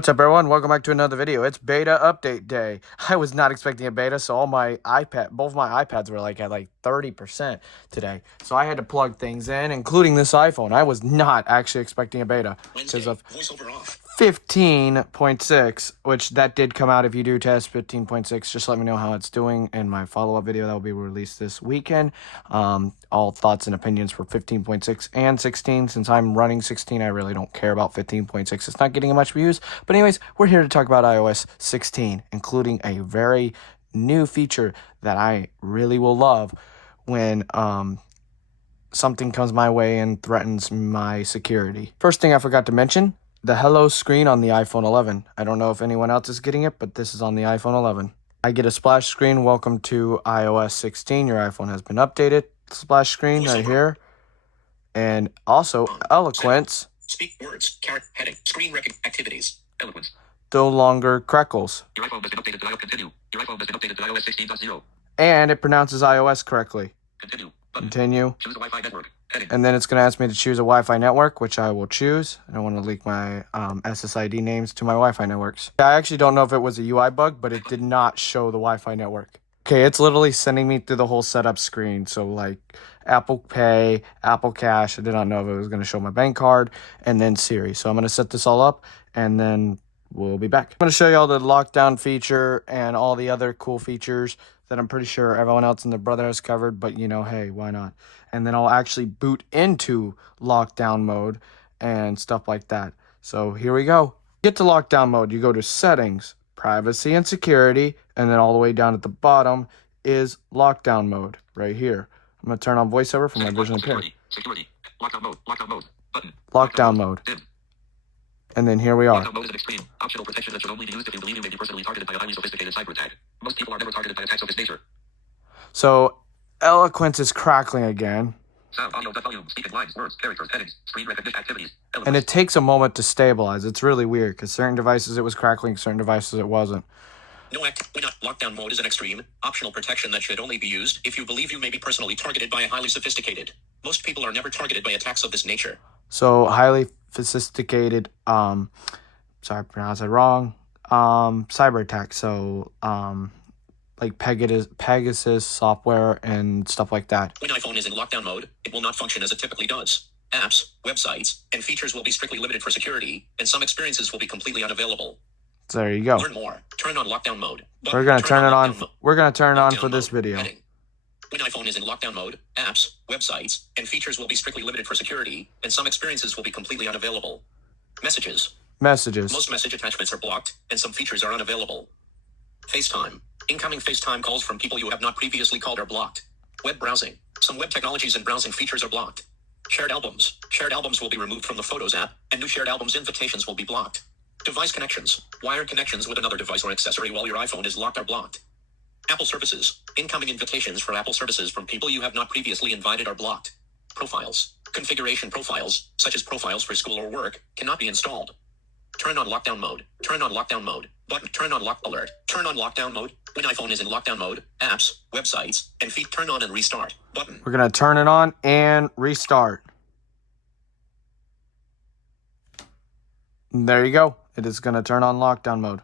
What's up, everyone? Welcome back to another video. It's beta update day. I was not expecting a beta, so both my iPads were at 30% today. So I had to plug things in, including this iPhone. I was not actually expecting a beta because of 15.6, which that did come out. If you do test 15.6, just let me know how it's doing in my follow-up video that will be released this weekend. All thoughts and opinions for 15.6 and 16. Since I'm running 16, I really don't care about 15.6. It's not getting much views. But anyways, we're here to talk about iOS 16, including a very new feature that I really will love when something comes my way and threatens my security. First thing I forgot to mention, the hello screen on the iPhone 11. I don't know if anyone else is getting it, but this is on the iPhone 11. I get a splash screen, welcome to iOS 16. Your iPhone has been updated. Splash screen right here. And also Eloquence. Speak words, caret, heading, screen activities, Eloquence. No longer crackles. Your iPhone has been updated to iOS. Continue. Your iPhone has been updated to iOS 16.0. And it pronounces iOS correctly. Continue. Continue. Choose a Wi-Fi network. Heading. And then it's going to ask me to choose a Wi-Fi network, which I will choose. I don't want to leak my SSID names to my Wi-Fi networks. I actually don't know if it was a UI bug, but it did not show the Wi-Fi network. Okay, it's literally sending me through the whole setup screen. So like Apple Pay, Apple Cash. I did not know if it was going to show my bank card, and then Siri. So I'm going to set this all up, and then we'll be back. I'm going to show you all the lockdown feature and all the other cool features that I'm pretty sure everyone else in the brother has covered, but hey, why not? And then I'll actually boot into lockdown mode and stuff like that. So here we go. Get to lockdown mode. You go to settings, privacy and security, and then all the way down at the bottom is lockdown mode right here. I'm going to turn on voiceover for my vision impaired. Security. Lockdown mode. Lockdown mode. Button. Lockdown mode. Dim. And then here we are. Lockdown mode is an extreme, optional protection that should only be used if you believe you may be personally targeted by a highly sophisticated cyber attack. Most people are never targeted by attacks of this nature. So Eloquence is crackling again. Sound, audio, volume, speaking lines, words, characters, headings, screen recognition activities. Elements. And it takes a moment to stabilize. It's really weird because certain devices it was crackling, certain devices it wasn't. Lockdown mode is an extreme, optional protection that should only be used if you believe you may be personally targeted by a highly sophisticated. Most people are never targeted by attacks of this nature. So highly sophisticated, sorry I pronounced it wrong, cyber attack. So like Pegasus software and stuff like that. When iPhone is in lockdown mode, it will not function as it typically does. Apps, websites, and features will be strictly limited for security, and some experiences will be completely unavailable. So there you go. Learn more. Turn on lockdown mode. We're gonna turn it on. We're gonna turn it on for this video. Heading. When iPhone is in lockdown mode, apps, websites, and features will be strictly limited for security, and some experiences will be completely unavailable. Messages. Most message attachments are blocked, and some features are unavailable. FaceTime. Incoming FaceTime calls from people you have not previously called are blocked. Web browsing. Some web technologies and browsing features are blocked. Shared albums. Shared albums will be removed from the Photos app, and new shared albums invitations will be blocked. Device connections. Wired connections with another device or accessory while your iPhone is locked are blocked. Apple services. Incoming invitations for Apple services from people you have not previously invited are blocked. Profiles. Configuration profiles, such as profiles for school or work, cannot be installed. Turn on lockdown mode. Turn on lockdown mode. Button. Turn on lock alert. Turn on lockdown mode. When iPhone is in lockdown mode, apps, websites, and feed turn on and restart. Button. We're gonna turn it on and restart. There you go. It is gonna turn on lockdown mode.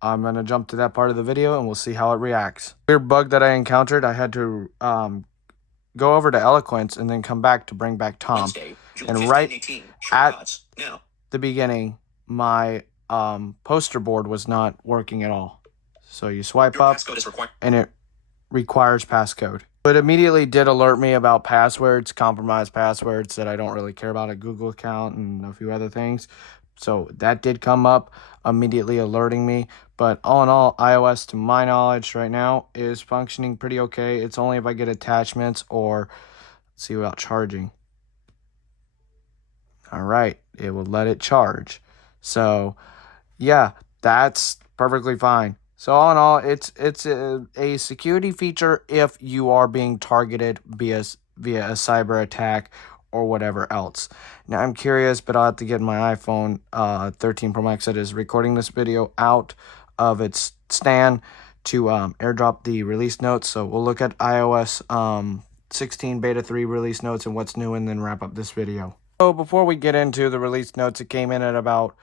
I'm going to jump to that part of the video and we'll see how it reacts. Weird bug that I encountered, I had to go over to Eloquence and then come back to bring back Tom. Wednesday, June And 15, right 18, at now. the beginning, my poster board was not working at all. So you swipe Your up passcode is required. and it requires passcode. It immediately did alert me about passwords, compromised passwords that I don't really care about, a Google account and a few other things. So that did come up, immediately alerting me. But all in all, iOS, to my knowledge right now, is functioning pretty okay. It's only if I get attachments or, let's see about charging. All right, it will let it charge. So yeah, that's perfectly fine. So all in all, it's a security feature if you are being targeted via a cyber attack or whatever else. Now I'm curious, but I'll have to get my iPhone 13 Pro Max that is recording this video out of its stand to airdrop the release notes. So we'll look at iOS 16 beta 3 release notes and what's new, and then wrap up this video. So before we get into the release notes, it came in at about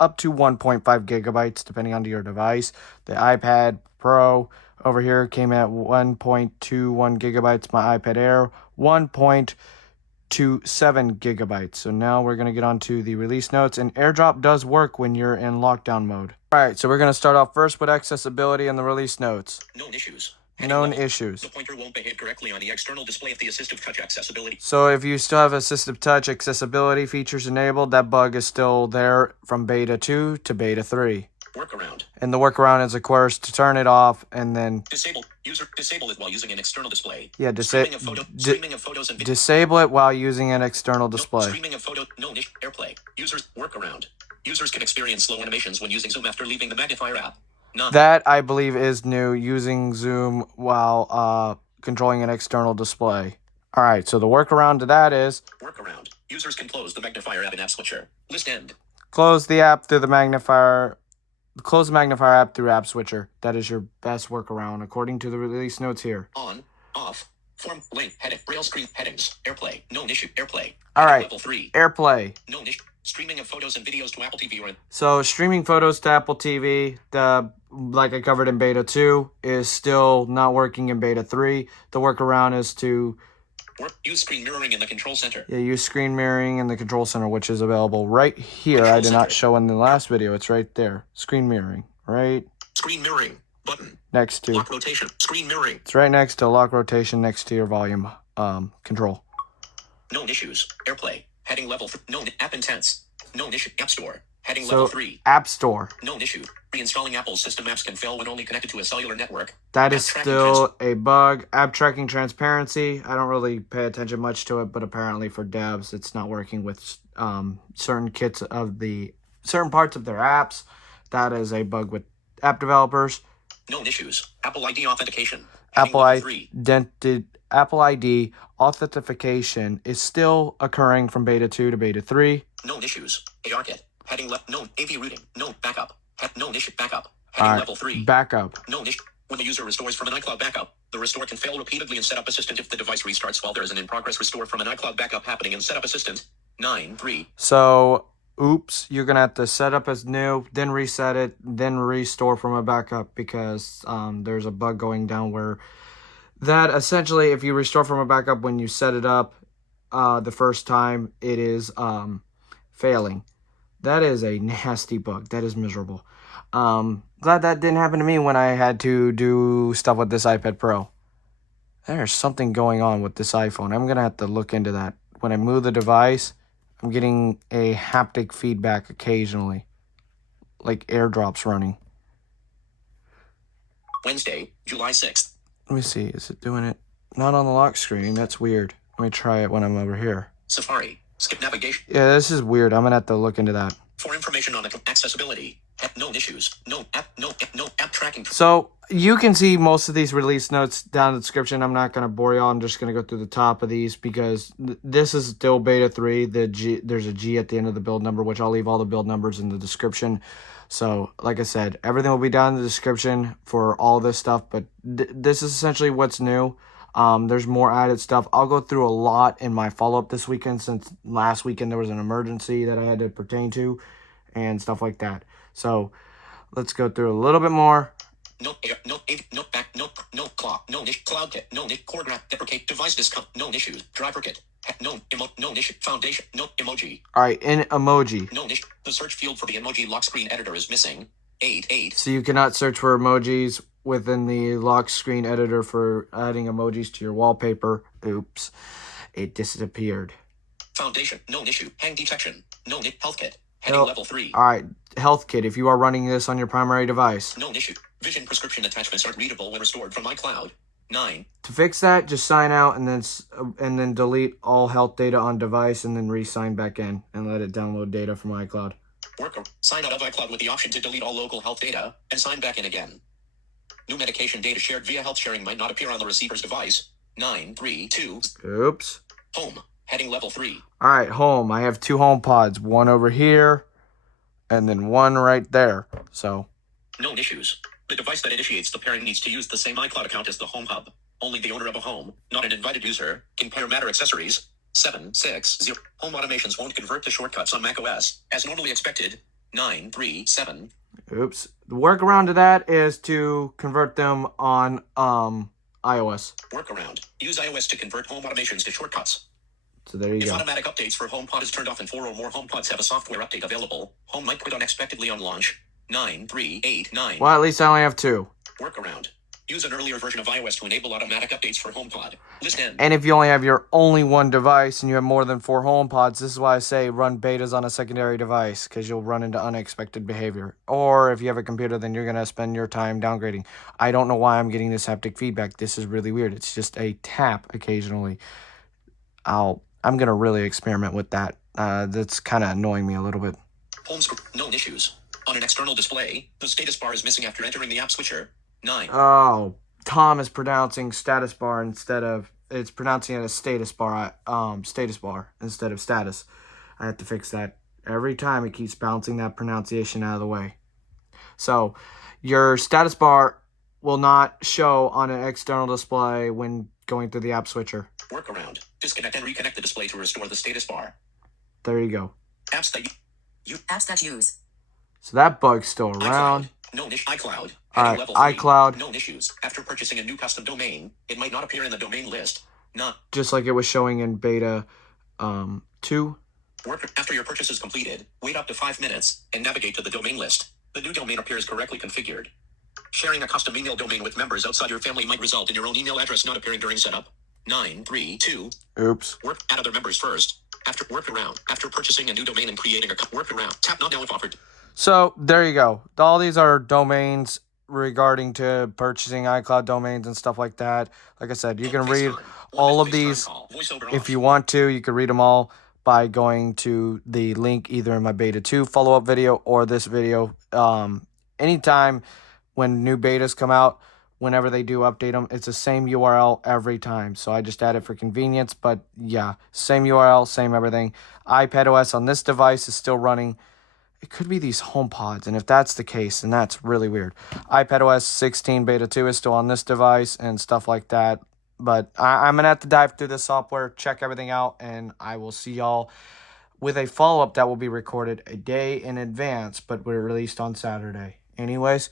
up to 1.5 gigabytes, depending on your device. The iPad Pro over here came at 1.21 gigabytes. My iPad Air, 1.27 gigabytes. So now we're going to get on to the release notes, and AirDrop does work when you're in lockdown mode. All right, so we're going to start off first with accessibility and the release notes. Known issues. Known issues. The pointer won't behave correctly on the external display of the assistive touch accessibility. So if you still have assistive touch accessibility features enabled, that bug is still there from beta 2 to beta 3. Workaround. And the workaround is, of course, to turn it off and then Disable it while using an external display. yeah, Streaming of photos and videos. disable it while using an external display. Streaming of photo. No niche. AirPlay. Users workaround. Users can experience slow animations when using Zoom after leaving the magnifier app. None. That, I believe, is new, using Zoom while controlling an external display. All right, so the workaround to that is Workaround. Users can close the magnifier app in App Switcher. List end. close the app through the magnifier. Close the magnifier app through App Switcher. That is your best workaround, according to the release notes here. On. Off. Form. Link. Heading. Braille screen. Headings. AirPlay. No issue. AirPlay. All right. Level 3. AirPlay. No issue. Streaming of photos and videos to Apple TV or So streaming photos to Apple TV, like I covered in beta 2, is still not working in beta 3. The workaround is to use screen mirroring in the control center. yeah, use screen mirroring in the control center, which is available right here. Control I did not center. show in the last video. It's right there. Screen mirroring, right Screen mirroring. Button. next to. Lock rotation. Screen mirroring. It's right next to lock rotation, next to your volume control. Known issues. AirPlay. Heading level. Known app intense. Known issue. App Store. Heading So level 3. App Store. Known issue. Reinstalling Apple's system apps can fail when only connected to a cellular network. That is App tracking still a bug. App tracking transparency. I don't really pay attention much to it, but apparently for devs, it's not working with certain parts of their apps. That is a bug with app developers. Known issues. Apple ID authentication. Apple Heading level 3. Apple ID authentication is still occurring from beta 2 to beta 3. Known issues. ARKit. Heading left. Known AV routing. Known backup. Known issue. Backup. Heading level 3. Backup. Known issue. When the user restores from an iCloud backup, the restore can fail repeatedly in Setup Assistant if the device restarts while there is an in-progress restore from an iCloud backup happening in Setup Assistant. 9.3. So, oops, you're going to have to set up as new, then reset it, then restore from a backup, because there's a bug going down where that essentially, if you restore from a backup when you set it up the first time, it is failing. That is a nasty bug. That is miserable. Glad that didn't happen to me when I had to do stuff with this iPad Pro. There's something going on with this iPhone. I'm going to have to look into that. When I move the device, I'm getting a haptic feedback occasionally, like airdrops running. Wednesday, July 6th. Let me see. Is it doing it? Not on the lock screen. That's weird. Let me try it when I'm over here. Safari. Skip navigation. Yeah, this is weird. I'm going to have to look into that. For information on accessibility. Known issues. No app tracking. So you can see most of these release notes down in the description. I'm not going to bore y'all. I'm just going to go through the top of these because this is still beta 3. There's a G at the end of the build number, which I'll leave all the build numbers in the description. So like I said, everything will be down in the description for all this stuff. But this is essentially what's new. There's more added stuff. I'll go through a lot in my follow-up this weekend, since last weekend there was an emergency that I had to pertain to and stuff like that. So let's go through a little bit more. No clock, no niche, cloud kit, no niche, core graph, deprecate, device discount, no issues, driver kit, no niche, foundation, no emoji. All right, in emoji. No niche, the search field for the emoji lock screen editor is missing. 8. So you cannot search for emojis within the lock screen editor for adding emojis to your wallpaper. Oops, it disappeared. Foundation, no issue, hang detection, no niche, health kit, heading level 3. All right, health kit, if you are running this on your primary device. No issue, vision prescription attachments aren't readable when restored from iCloud. 9. To fix that, just sign out and then delete all health data on device and then re-sign back in and let it download data from iCloud. Sign out of iCloud with the option to delete all local health data and sign back in again. New medication data shared via health sharing might not appear on the receiver's device. 9.3.2. Oops. Home, heading level 3. All right, home. I have 2 home pods, one over here and then one right there. So known issues. The device that initiates the pairing needs to use the same iCloud account as the home hub. Only the owner of a home, not an invited user, can pair Matter accessories. 7.6.0. Home automations won't convert to shortcuts on macOS, as normally expected. 937. Oops. The workaround to that is to convert them on iOS. Workaround. Use iOS to convert home automations to shortcuts. So there you If go. automatic updates for HomePod is turned off and 4 or more HomePods have a software update available, Home might quit unexpectedly on launch. 9389. Well, at least I only have 2. Workaround. Use an earlier version of iOS to enable automatic updates for HomePod. List N. And if you only have your only one device and you have more than 4 HomePods, this is why I say run betas on a secondary device, because you'll run into unexpected behavior. Or if you have a computer, then you're going to spend your time downgrading. I don't know why I'm getting this haptic feedback. This is really weird. It's just a tap occasionally. I'm going to really experiment with that. That's kind of annoying me a little bit. Home screen. Known issues. On an external display, the status bar is missing after entering the app switcher. 9. Oh, Tom is pronouncing status bar instead of, it's pronouncing it as status bar instead of status. I have to fix that. Every time it keeps bouncing that pronunciation out of the way. So, your status bar will not show on an external display when going through the app switcher. Workaround. Disconnect and reconnect the display to restore the status bar. There you go. Apps that use. So that bug's still around. Known issue. iCloud. Alright, Level 3. iCloud. Known issues. After purchasing a new custom domain, it might not appear in the domain list. Not. Just like it was showing in beta 2. After your purchase is completed, wait up to 5 minutes and navigate to the domain list. The new domain appears correctly configured. Sharing a custom email domain with members outside your family might result in your own email address not appearing during setup. 932. Oops. Add other members first. After workaround. After purchasing a new domain and creating a workaround. Tap not now if offered. So there you go. All these are domains regarding to purchasing iCloud domains and stuff like that. Like I said, you can read all of these if you want to. You can read them all by going to the link either in my beta 2 follow-up video or this video. Anytime when new betas come out, whenever they do update them, it's the same URL every time. So I just add it for convenience, but yeah, same URL, same everything. iPadOS on this device is still running. It could be these HomePods, and if that's the case, then that's really weird. iPadOS 16 Beta 2 is still on this device and stuff like that. But I'm going to have to dive through this software, check everything out, and I will see y'all with a follow-up that will be recorded a day in advance, but we're released on Saturday. Anyways,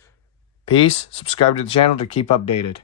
peace. Subscribe to the channel to keep updated.